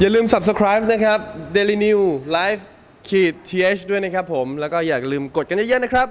อย่าลืม subscribe นะครับ Daily New Live ขีด th ด้วยนะครับผม แล้วก็อย่าลืมกดกันเยอะๆนะครับ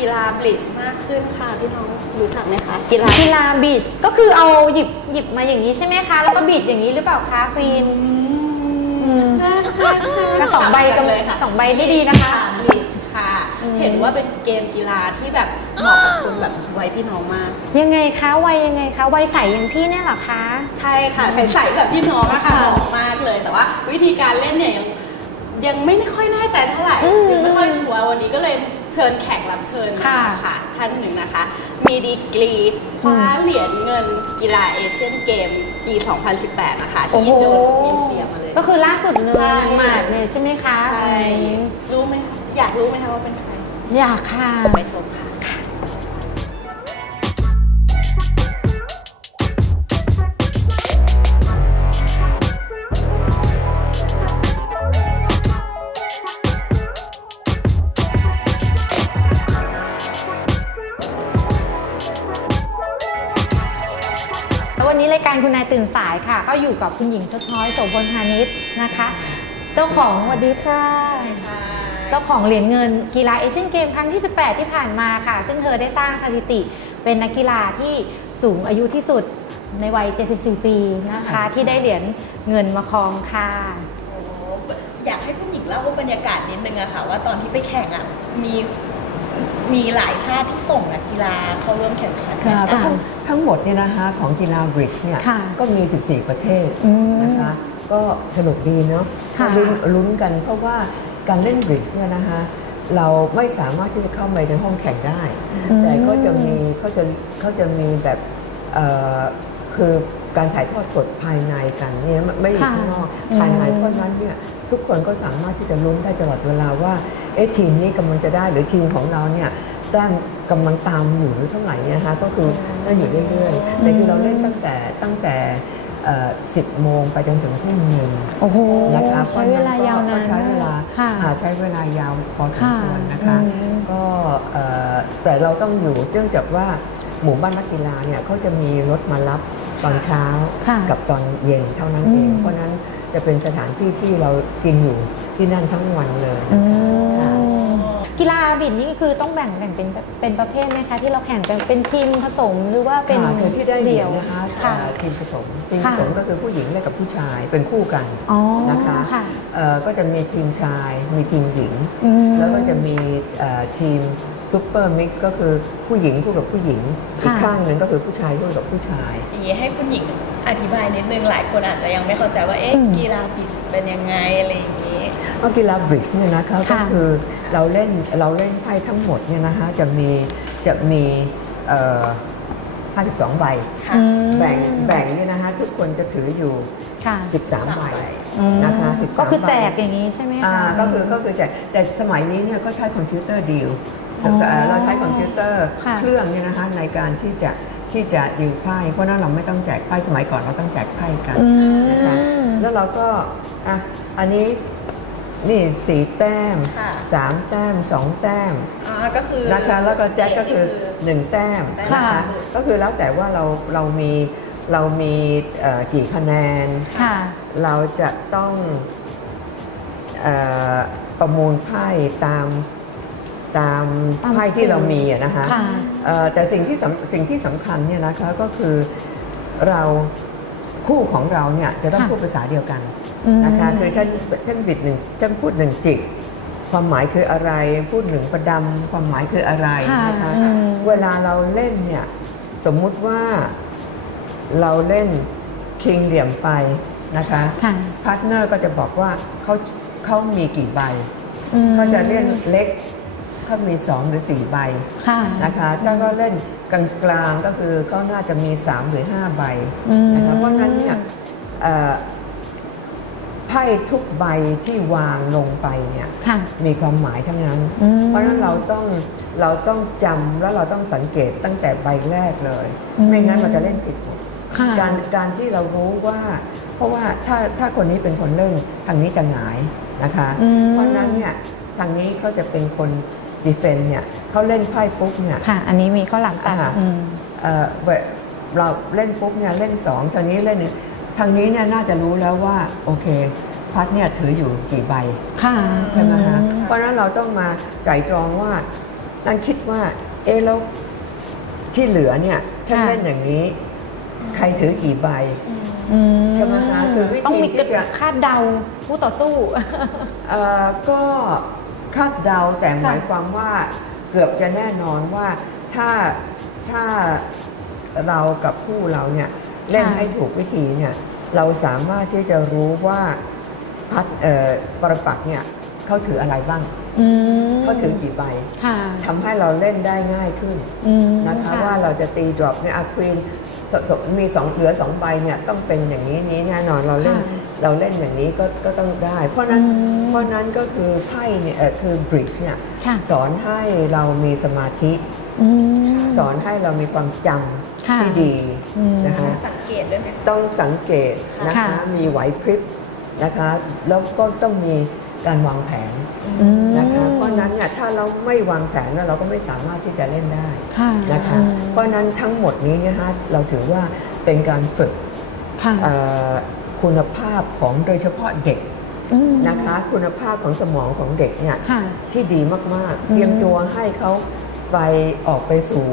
กกับกีฬาบลิชมากขึ้นค่ะพี่น้องรู้จักไหมคะกีฬากีฬาบีชก็คือเอาหยิบหยิบมาอย่างนี้ใช่ไหมคะ แล้วก็บีดอย่างนี้หรือเปล่าคะควีนก็สองใบกับเลยค่ะสองใบที่ดีนะคะบลิชค่ะ เห็นว่าเป็นเกมกีฬาที่แบบเหมาะกับคนแบบวัยพี่น้องมาก ยังไงคะวัยยังไงคะวัยใสอย่างพี่เนี่ยเหรอคะ ใช่ค่ะใส่แบบพี่น้องอะค่ะเหมาะมากเลยแต่ว่า วิธีการเล่นเนี่ยยังยังไม่ค่อยแน่ใจเท่าไหร่อืมยังไม่ค่อยชัวร์วันนี้ก็เลย เชิญแขกรับเชิญมาค่ะค่ะท่านหนึ่งนะคะ มีดีกรีคว้าเหรียญเงินกีฬาเอเชียนเกมปี 2018 นะคะโอ้ที่โหอินโดนีเซียมาเลย ก็คือล่าสุดเลยใช่หมาดๆเลยใช่ไหมคะ ใช่ รู้ไหมคะอยากรู้ไหมคะว่าเป็นใคร อยากค่ะ ไปชมค่ะ ตื่นสายค่ะ ก็อยู่กับคุณหญิงชดช้อยโสพลพาณิชย์นะคะ เจ้าของสวัสดีค่ะ เจ้าของเหรียญเงินกีฬาเอเชียนเกมครั้งที่ 18 ที่ผ่านมาค่ะ ซึ่งเธอได้สร้างสถิติ เป็นนักกีฬาที่สูงอายุที่สุดในวัย 74 ปีนะคะ ที่ได้เหรียญเงินมาครองค่ะโอ้โหอยากให้คุณหญิงเล่าบรรยากาศนิดนึงอะค่ะ ว่าตอนที่ไปแข่งอะมี มีหลายชาติที่ส่งนักกีฬาเข้าร่วมแข่งขันค่ะค่ะทั้งทั้งหมดเนี่ยนะคะของกีฬาบริดจ์เนี่ยค่ะก็มี 14 ประเทศอืมนะคะก็สนุกดีเนาะค่ะลุ้นลุ้นกันเพราะว่าการเล่นบริดจ์เนี่ยนะคะเราไม่สามารถที่จะเข้าไปในห้องแข่งได้ แต่ก็จะมีเขาจะเขาจะมีแบบเอ่อคือการถ่ายทอดสดภายในกันเนี่ยไม่ไม่อยู่ค่ะข้างนอกอืมภายในเพราะฉะนั้นเนี่ยทุกคนก็สามารถที่จะลุ้นได้ตลอดเวลาว่า เอ๊ะทีมนี้กำลังจะได้หรือทีมของเราเนี่ยแต้มกำลังตามอยู่หรือเท่าไหร่เนี่ยนะคะก็คือได้อยู่เรื่อยๆแต่คือเราเล่นตั้งแต่ตั้งแต่เอ่อ10โมงไปจนถึงทุ่มหนึ่งโอ้โหนะคะใช้เวลายาวนานก็ใช้เวลาค่ะอ่าใช้เวลายาวพอสมควรค่ะนะคะอืมก็เอ่อแต่เราต้องอยู่เนื่องจากว่าหมู่บ้านนักกีฬาเนี่ยเขาจะมีรถมารับตอนเช้าค่ะกับตอนเย็นเท่านั้นเองอืมเพราะฉะนั้นจะเป็นสถานที่ที่เรากินอยู่ ที่นั่นทั้งวันเลยอืค่ะมกีฬาบิดนี่ก็คือต้องแบ่งแบ่งเป็นเป็นประเภทไหมคะ ที่เราแข่งกันเป็นทีมผสมหรือว่าเป็นค่ะคือที่ได้เหรีเดี่ยยญวนะคะค่ะเอ่อทีมผสมทีมค่ะผสมก็คือผู้หญิงและกับผู้ชายเป็นคู่กัน อ๋อนะคะ ค่ะเอ่อก็จะมีทีมชาย มีทีมหญิง อืม แล้วก็จะมีเอ่อทีมซูเปอร์มิกซ์ก็คือผู้หญิงคู่กับผู้หญิง อีกค่ะ ข้างหนึ่งก็คือผู้ชายคู่กับผู้ชาย อย่างนี้ให้คุณหญิงอธิบายนิดนึงหลายคนอาจจะยังไม่เข้าใจว่าเอ๊ะอืม กีฬาบลิชเป็นยังไงอะไรอย่าง นี้เอากีฬาบริดจ์เนี่ยนะคะก็ค่ะคือเราเล่นเราเล่นไพ่ทั้งหมดเนี่ยนะคะจะมีจะมีเอ่อ52 ใบค่ะอืมแบ่งแบ่งเนี่ยนะคะทุกคนจะถืออยู่ค่ะ13 ใบอืมนะคะ13ก็คือแจกใบอย่างนี้ใช่ไหมอ่าคะก็คือก็คือแต่แต่สมัยนี้เนี่ยก็ใช้คอมพิวเตอร์ดีลอ๋อเราใช้คอมพิวเตอร์ค่ะเครื่องเนี่ยนะคะในการที่จะที่จะดิวไพ่เพราะนั้นเราไม่ต้องแจกไพ่สมัยก่อนเราต้องแจกไพ่กันอืนะคะมแล้วเราก็อะอันนี้ นี่สี่แต้มค่ะ สามแต้มสองแต้มอ๋อก็คือนะคะแล้วก็แจ็คก็คือหนึ่งแต้มค่ะนะคะก็คือแล้วแต่ว่าเราเรามีเรามีเอ่อกี่คะแนน ค่ะ เราจะต้องเออประมูลไพ่ตามตามตามไพ่ที่สูตรเรามีอะนะคะค่ะ เอ่อแต่สิ่งที่สำสิ่งที่สำคัญเนี่ยนะคะก็คือเราคู่ของเราเนี่ยจะต้องค่ะ พูดภาษาเดียวกันอืม นะคะคือท่านท่านบิดหนึ่งท่านพูดหนึ่งจิก ความหมายคืออะไรพูดหนึ่งประดำความหมายคืออะไรค่ะนะคะอืมเวลาเราเล่นเนี่ยสมมุติว่าเราเล่นคิงเหลี่ยมไปนะคะค่ะพาร์ทเนอร์ก็จะบอกว่าเขาเขามีกี่ใบอืมเขาจะเล่นเล็กเขามีสองหรือสี่ใบค่ะนะคะถ้าก็เล่นกลางกลางๆก็คือก็น่าจะมี3หรือ5ใบอืมนะคะเพราะฉะนั้นเนี่ยเอ่อ ไพ่ทุกใบที่วางลงไปเนี่ยค่ะมีความหมายทั้งนั้นอืมเพราะฉะนั้นเราต้องเราต้องจำแล้วเราต้องสังเกตตั้งแต่ใบแรกเลยอืมไม่งั้นเราจะเล่นผิดหมดค่ะการการที่เรารู้ว่า เพราะว่าถ้าถ้าคนนี้เป็นคนเล่นทางนี้จะหงายนะคะอืมเพราะฉะนั้นเนี่ยทางนี้เขาจะเป็นคนดีเฟนต์เนี่ยเขาเล่นไพ่ปุ๊บเนี่ยค่ะ อันนี้มีข้อหลังตัดอ่าอืมเอ่อเวเราเล่นปุ๊บเนี่ยเล่นสองทางนี้เล่นหนึ่ง ทางนี้เนี่ยน่าจะรู้แล้วว่าโอเคพัดเนี่ยถืออยู่กี่ใบค่ะใช่ไหมฮะอืเพราะฉะนั้นเราต้องมาไตร่ตรองว่านั่นคิดว่าเอะแล้วที่เหลือเนี่ยฉันเล่นอย่างนี้ ใครถือกี่ใบอืใช่ไหมคะคือวิธีต้องมีที่จะคาดเดาผู้ต่อสู้เอ่อก็คาดเดาแต่หมายความว่าเกือบจะแน่นอนว่าถ้าถ้าเรากับผู้เราเนี่ยเล่นค่ะให้ถูกวิธีเนี่ย เราสามารถที่จะรู้ว่าพัดเอ่อปรปักษ์เนี่ยเขาถืออะไรบ้างอืมเขาถือกี่ใบค่ะทำให้เราเล่นได้ง่ายขึ้นอืมนะคะว่าเราจะตีดรอปเนี่ยอาควีนมีสองเหลือสองใบเนี่ยต้องเป็นอย่างนี้นี้แน่นอนเราเล่นค่ะเราเล่นอย่างนี้ก็ก็ต้องได้ เพราะนั้นอืมเพราะนั้นก็คือไพ่เนี่ยเอ่อคือบริดเนี่ยค่ะสอนให้เรามีสมาธิอืมสอนให้เรามีความจค่ะำที่ดีอืมนะคะสัง เกตด้วยไหมคะต้องสังเกตนะคะ ค่ะ มีไหวพริบนะคะ แล้วก็ต้องมีการวางแผนอืมนะคะ เพราะฉะนั้นเนี่ยถ้าเราไม่วางแผนแล้วเราก็ไม่สามารถที่จะเล่นได้ค่ะนะคะอืมเพราะฉะนั้นทั้งหมดนี้เนี่ยฮะเราถือว่าเป็นการฝึกค่ะเอ่อคุณภาพของโดยเฉพาะเด็กอืมนะคะ คุณภาพของสมองของเด็กเนี่ย ค่ะ ที่ดีมากๆอืมเตรียมตัวให้เขาไปออกไปสู่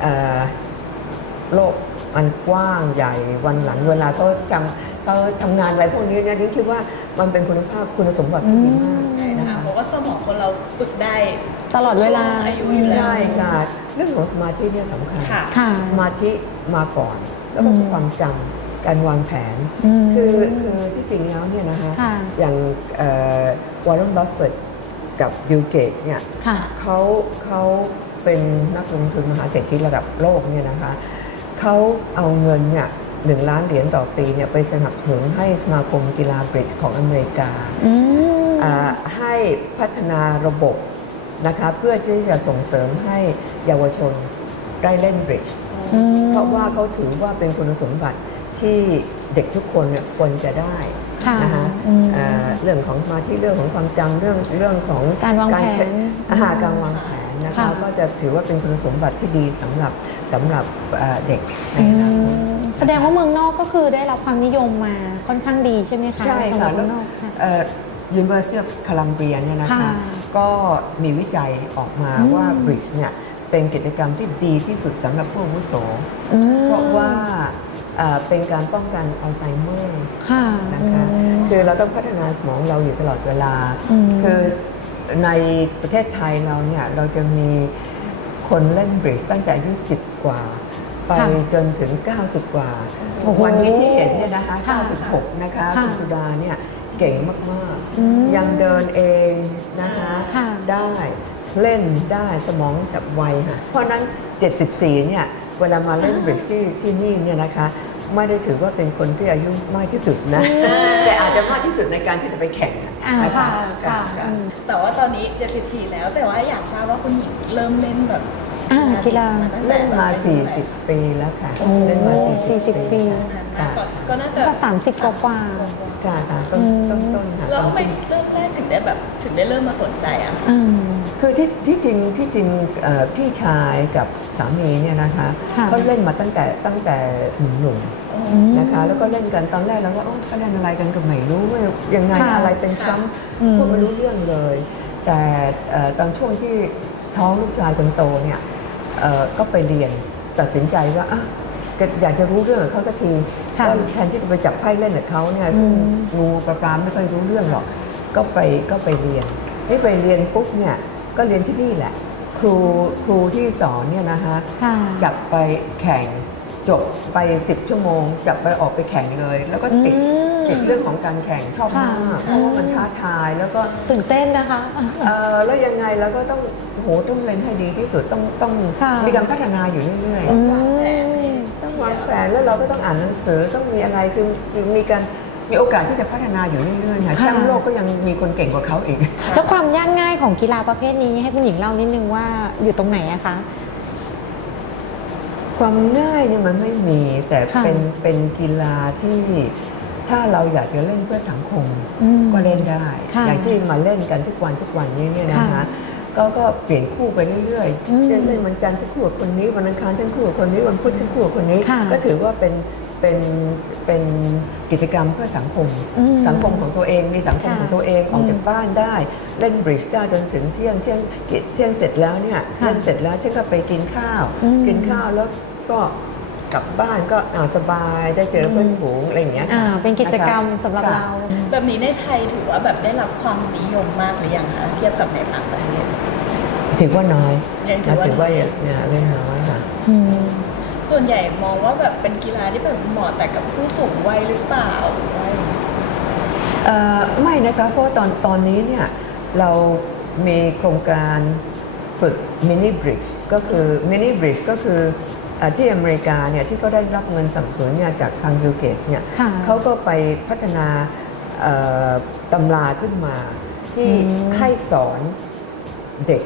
เอ่อโลก อันกว้างใหญ่วันหลังเวลาเขาจำเขาทำงานอะไรพวกนี้เนี่ยดิ้งคิดว่ามันเป็นคุณภาพคุณสมบัติที่ดีมากใช่นะนะคะคะเพราะว่าสมองคนเราฝึกได้ตลอดเวลาช่วงอายุอยู่แล้วใช่ค่ะเรื่องของสมาธิเนี่ยสำคัญค่ะค่ะสมาธิมาก่อน แล้วก็อืมความจำการวางแผนอืมคือคือที่จริงแล้วเนี่ยนะคะค่ะอย่างวอร์เรนบัฟเฟตกับบิลเกตเนี่ยค่ะเขาเขาเป็นนักลงทุนมหาเศรษฐีระดับโลกเนี่ยนะคะ เขาเอาเงินเนี่ยหนึ่งล้านเหรียญต่อปีเนี่ยไปสนับสนุนให้สมาคมกีฬาบริดจ์ของอเมริกาอืมอ่าให้พัฒนาระบบนะคะเพื่อที่จะส่งเสริมให้เยาวชนได้เล่นบริดจ์อืมเพราะว่าเขาถือว่าเป็นคุณสมบัติที่เด็กทุกคนเนี่ยควรจะได้ค่ะนะคะอืมเอ่อเรื่องของสมาธิเรื่องของความจำเรื่องเรื่องของการวางแผนใช้อาหารการวางแผน นะคะค่ะก็จะถือว่าเป็นคุณสมบัติที่ดีสำหรับสำหรับเอ่อเด็กในอือนาคตมแสดงว่าเมืองนอกก็คือได้รับความนิยมมาค่อนข้างดีใช่ไหมคะใช่สำหค่ะรับแล้เมืวองนอกค่ะเอ่อ University of Columbia เนี่ยนะคะค่ะก็มีวิจัยออกมาอืมว่า Bridge เนี่ยเป็นกิจกรรมที่ดีที่สุดสำหรับผู้อาวุโสอืมเพราะว่าเอ่อเป็นการป้องกันอัลไซเมอร์ค่ะนะคะอืมคือเราต้องพัฒนาสมองเราอยู่ตลอดเวลาอืมคือ ในประเทศไทยเราเนี่ยเราจะมีคนเล่นบริดจ์ตั้งแต่อายุ10 กว่า ไปค่ะจนถึง 90 กว่าโอ้โหวันนี้ที่เห็นเนี่ยนะคะค่ะ96 นะคะค่ะคุณสุดาเนี่ยเก่งมากอืมๆยังเดินเองนะคะค่ะได้เล่นได้สมองจับไวค่ะ เพราะฉะนั้น 74 เนี่ย เวลามาเล่นบริดจ์ที่ที่นี่เนี่ยนะคะ ไม่ได้ถือว่าเป็นคนที่อายุมากที่สุดนะ แต่อาจจะมากที่สุดในการที่จะไปแข่งอ่านะค่ะคะค่ะอืมแต่ว่าตอนนี้เจ็ดสิบสี่แล้ว แต่ว่าอยากทราบว่าคุณหญิงเริ่มเล่นแบบอ่ากีฬาตั้งแต่เล่นมาแบบอายุเท่าไหร่40 ปีแล้วค่ะโอ้เล่นมา 40 40ปีค่ะก็ก็น่าจะก็สามสิบกว่าค่ะค่ะต้นอืมต้นต้นค่ะแล้วตอนทำไมที่เริ่มแรกถึงได้แบบถึงได้เริ่มมาสนใจอะ คะๆอืมคือที่ที่จริงที่จริงเอ่อพี่ชายกับสามีเนี่ยนะคะค่ะเขาเล่นมาตั้งแต่ตั้งแต่หนุ่มๆอืมนะคะแล้วก็เล่นกันตอนแรกเราก็โอ้ก็เล่นอะไรกันก็ไม่รู้ว่ายังไงค่ะอะไรเป็นช้อืมำพูดไม่รู้เรื่องเลย แต่เอ่อตอนช่วงที่ท้องลูกชายคนโตเนี่ยเอ่อก็ไปเรียนตัดสินใจว่าอะก็อยากจะรู้เรื่องกับเขาสักทีค่ะก็แทนที่จะไปจับไพ่เล่นกับเขาเนี่ยซึ่งอืมงูปลาปลาไม่ค่อยรู้เรื่องหรอกก็ไปก็ไปเรียนนี่ไปเรียนปุ๊บเนี่ย ก็เรียนที่นี่แหละ ครูครูที่สอนเนี่ยนะคะค่ะ จับไปแข่งจบไป 10 ชั่วโมง จับไปออกไปแข่งเลย แล้วก็ติดอืมติดเรื่องของการแข่งชอบมากค่ะ เพราะว่ามันท้าทายแล้วก็ตื่นเต้นนะคะ เออแล้วยังไงเราก็ต้องโหต้องเล่นให้ดีที่สุดต้องต้องค่ะ มีการพัฒนาอยู่เรื่อยอืๆมต้องวางแผนแล้วเราก็ต้องอ่านหนังสือต้องมีอะไรคือมีการ มีโอกาสที่จะพัฒนาอยู่เรื่อยๆค่ะค่ะแชมป์โลกก็ยังมีคนเก่งกว่าเขาอีก แล้วความยากง่ายของกีฬาประเภทนี้ให้คุณหญิงเล่านิดนึงว่าอยู่ตรงไหนอะคะ ความง่ายเนี่ยมันไม่มีแต่ค่ะเป็นเป็นกีฬาที่ถ้าเราอยากจะเล่นเพื่อสังคมอืมก็เล่นได้ค่ะอย่างที่มาเล่นกันทุกวันทุกวันนี้เนี่ยนะคะค่ะก็ก็เปลี่ยนคู่ไปเรื่อยอืมๆเช่นเล่นวันจันทร์ฉันคู่กับคนนี้วันอังคารฉันคู่กับคนนี้วันพุธฉันคู่กับคนนี้ค่ะก็ถือว่าเป็น เป็นเป็นกิจกรรมเพื่อสังคมอืมสังคมของตัวเองมีสังคมค่ะของตัวเองออกจากบ้านได้ เล่นบริดจ์ได้จนถึงเที่ยงเที่ยงเที่ยงเสร็จแล้วเนี่ยค่ะเล่นเสร็จแล้วฉันก็ไปกินข้าวอืมกินข้าวแล้วก็กลับบ้านก็อ่าสบายได้เจอเพื่อนฝูงอะไรอย่างเงี้ยอ่าค่ะเป็นกิจกรรมนะคะสำหรับค่ะเรา แบบนี้ในไทยถือว่าแบบได้รับความนิยมมากหรือยังคะเทียบกับในต่างประเทศถือว่าน้อยยังถืนะอว่าถือว่าน้อยเนี่ยเล่นน้อยค่ะอืม ส่วนใหญ่มองว่าแบบเป็นกีฬาที่แบบเหมาะแต่กับผู้สูงวัยหรือเปล่าหรือว่ายังไงเอ่อไม่นะคะเพราะว่าตอนตอนนี้เนี่ยเรามีโครงการฝึกมินิบริดจ์ก็คือมินิบริดจ์ก็คือเอ่อที่อเมริกาเนี่ยที่เขาได้รับเงินสนับสนุนเนี่ยจากทางบิลเกตเนี่ยค่ะเขาก็ไปพัฒนาเอ่อตำราขึ้นมาที่อืมให้สอนเด็ก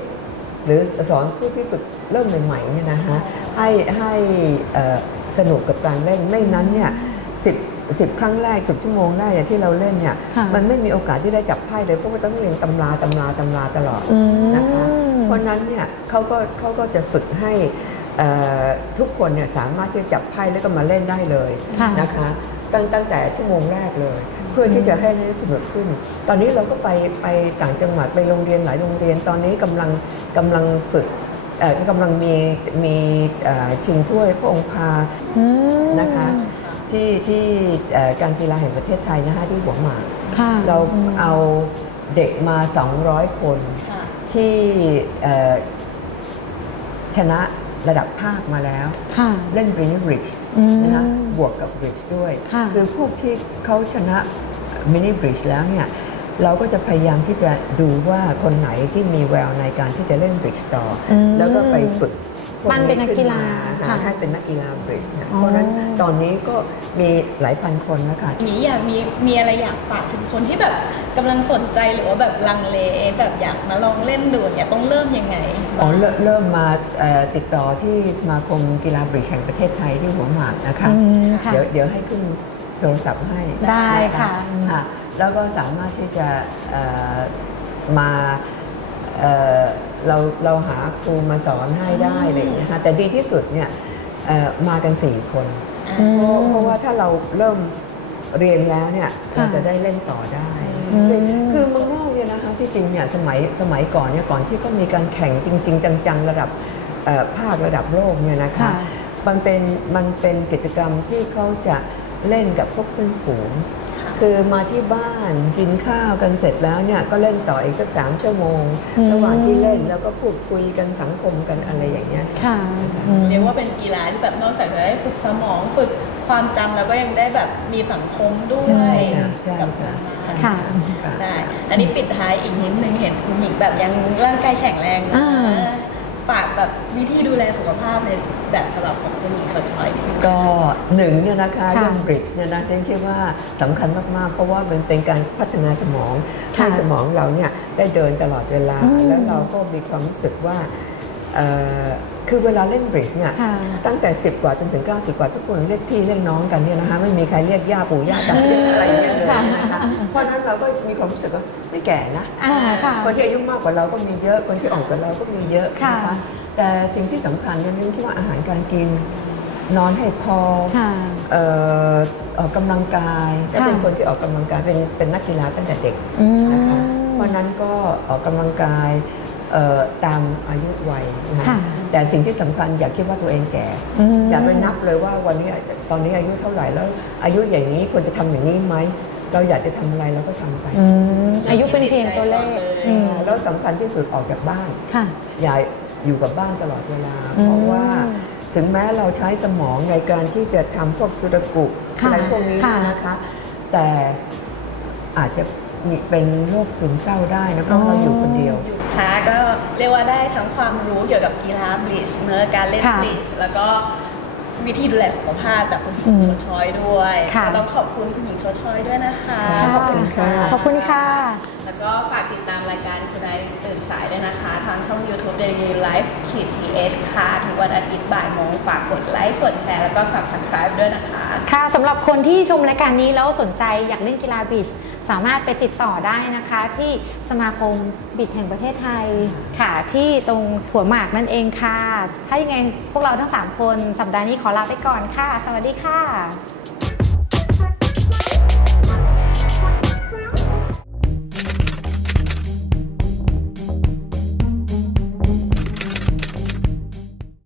หรือสอนผู้ที่ฝึกเริ่มใหม่ๆเนี่ยนะคะให้ให้เอ่อสนุกกับการเล่นไม่นั้นเนี่ยสิบสิบครั้งแรกสิบชั่วโมงแรกเนี่ยที่เราเล่นเนี่ยค่ะมันไม่มีโอกาสที่ได้จับไพ่เลยเพราะว่าต้องเรียนตำราตำราตำราตลอดอืมนะคะเพราะฉะนั้นเนี่ยเขาก็เขาก็จะฝึกให้เอ่อทุกคนเนี่ยสามารถที่จะจับไพ่แล้วก็มาเล่นได้เลยค่ะนะคะ ตั้งตั้งแต่ชั่วโมงแรกเลย เพื่อที่จะให้เล่นสนุกขึ้น ตอนนี้เราก็ไปไปต่างจังหวัดไปโรงเรียนหลายโรงเรียน ตอนนี้กำลังกำลังฝึกเอ่อกำลังมีมีเอ่อชิงถ้วยพระองค์พาอืมนะคะที่ที่เอ่อการกีฬาแห่งประเทศไทยนะคะที่หัวหมากค่ะเราเอาเด็กมา 200 คนค่ะที่เอ่อชนะระดับภาคมาแล้วค่ะเล่นบริ b บริดจ์อืม นะคะบวกกับบริดจ์ด้วยค่ะอพวกที่เขาชนะมินิบริดจ์แล้วเนี่ยเราก็จะพยายามที่จะดูว่าคนไหนที่มีแววในการที่จะเล่นบริดจ์ต่ออมแล้วก็ไปฝึกพว ปั้นเป็นนักกีฬาขึ้นมาค่ะให้เป็นนักกีฬาบริดจ์เนี่ยอ๋อเพราะฉะนั้นตอนนี้ก็มีหลายพันคนแล้วค่ะทีนี้อยากมีมีอะไรอยากฝากถึงคนที่แบบกำลังสนใจหรือว่าแบบลังเลแบบอยากมาลองเล่นดูเนี่ยต้องเริ่มยังไงอ๋อเริ่มเริ่มมาเอ่อติดต่อที่สมาคมกีฬาบริดจ์แห่งประเทศไทยที่หัวหมากนะคะอืมค่ะเดี๋ยวเดี๋ยวให้ขึ้นโทรศัพท์ให้ได้นค่ะค่ะแล้วก็สามารถที่จะเอ่อมา เอ่อเราเราหาครูมาสอนให้ได้อะไรอย่างเลยนะคะแต่ดีที่สุดเนี่ยเอ่อมากัน4คนอืมเพราะเพราะว่าถ้าเราเริ่มเรียนแล้วเนี่ยค่ะเราจะได้เล่นต่อได้อืมคือเมืองนอกเนี่ยนะคะที่จริงเนี่ยสมัยสมัยก่อนเนี่ยก่อนที่เขามีการแข่งจริง ๆ จังๆ ระดับเอ่อภาคระดับโลกเนี่ยนะคะค่ะมันเป็นมันเป็นกิจกรรมที่เขาจะเล่นกับพวกเพื่อนฝูง ค่ะคือมาที่บ้านกินข้าวกันเสร็จแล้วเนี่ยก็เล่นต่ออีกสักสามชั่วโมงอืมระหว่างที่เล่นแล้วก็พูดคุยกันสังคมกันอะไรอย่างเงี้ยค่ะอืมเรียกว่าเป็นกีฬาที่แบบนอกจากจะได้ฝึกสมองฝึกความจำแล้วก็ยังได้แบบมีสังคมด้วใช่ยค่ะใช่กับค่ะงานค่ะได้อันนี้ปิดท้ายอีกนิดนึงเห็นคุณหญิงแบบยังร่างกายแข็งแรงนะอ่า ฝากแบบวิธีดูแลสุขภาพในแบบฉบับของคุณหญิงชดชอยนิดนึง ก็หนึ่งเนี่ยนะคะค่ะเรื่องบริดจ์เนี่ยนะเจนคิดว่าสำคัญมาก ๆ เพราะว่ามันเป็นการพัฒนาสมองค่ะให้สมองเราเนี่ยได้เดินตลอดเวลาอืมแล้วเราก็มีความรู้สึกว่าเอ่อ คือเวลาเล่นบริดจ์เนี่ยค่ะตั้งแต่ 10 กว่าจนถึง 90 กว่าทุกคนเรียกพี่เรียกน้องกันเนี่ยนะคะไม่มีใครเรียกย่าปู่ย่าตาเรียกอะไรอย่างเงี้ยเลยนะคะเพราะฉะนั้นเราก็มีความรู้สึกว่าไม่แก่นะอ่าค่ะคนที่อายุมากกว่าเราก็มีเยอะคนที่อ่อนกว่าเราก็มีเยอะนะค่ะคะแต่สิ่งที่สำคัญเนี่ยนึงคิดว่าอาหารการกินนอนให้พอค่ะเอ่อออกกำลังกายก็เป็นค่ะคนที่ออกกำลังกายเป็นเป็นนักกีฬาตั้งแต่เด็กอืมนะคะเพราะฉะนั้นก็ออกกำลังกายเอ่อ ตามอายุวัยนะคะค่ะแต่สิ่งที่สำคัญอย่าคิดว่าตัวเองแก่อืมอย่าไปนับเลยว่าวันนี้ตอนนี้อายุเท่าไหร่แล้ว อายุอย่างนี้ควรจะทำอย่างนี้ไหมเราอยากจะทำอะไรเราก็ทำไปอืมอายุเป็นเพียงตัวเลขอืมแล้วสำคัญที่สุดออกจากบ้านค่ะอย่าอยู่กับบ้านตลอดเวลาอืมเพราะว่าถึงแม้เราใช้สมองในการที่จะทำพวกสุดกุค่ะอะไรพวกนี้ค่ะเนี่ยนะคะ แต่อาจจะมีเป็นโรคซึมเศร้าได้นะเพราะเราอยู่คนเดียว อยู่ค่ะก็เรียกว่าได้ทั้งความรู้เกี่ยวกับกีฬาบลิชเนื้อะการเล่นค่ะบลิชแล้วก็วิธีดูแลสุขภาพจากคุณหญิงอืมโชชอยด้วยค่ะ ก็ต้องขอบคุณคุณหญิงโชชอยด้วยนะคะ ขอบคุณค่ะ ขอบคุณค่ะ แล้วก็ฝากติดตามรายการคุณนายตื่นสายด้วยนะคะ ทางช่อง YouTube Daily Life ขีด TH ค่ะทุกวันอาทิตย์บ่ายโมงฝากกดไลค์กดแชร์แล้วก็ subscribe ด้วยนะคะ ค่ะสำหรับคนที่ชมรายการนี้แล้วสนใจอยากเล่นกีฬาบีช สามารถไปติดต่อได้นะคะที่สมาคมบิดแห่งประเทศไทยค่ะ ที่ตรงหัวหมากนั่นเองค่ะ ถ้ายังไงพวกเราทั้ง 3 คนสัปดาห์นี้ขอลาไปก่อนค่ะ สวัสดีค่ะ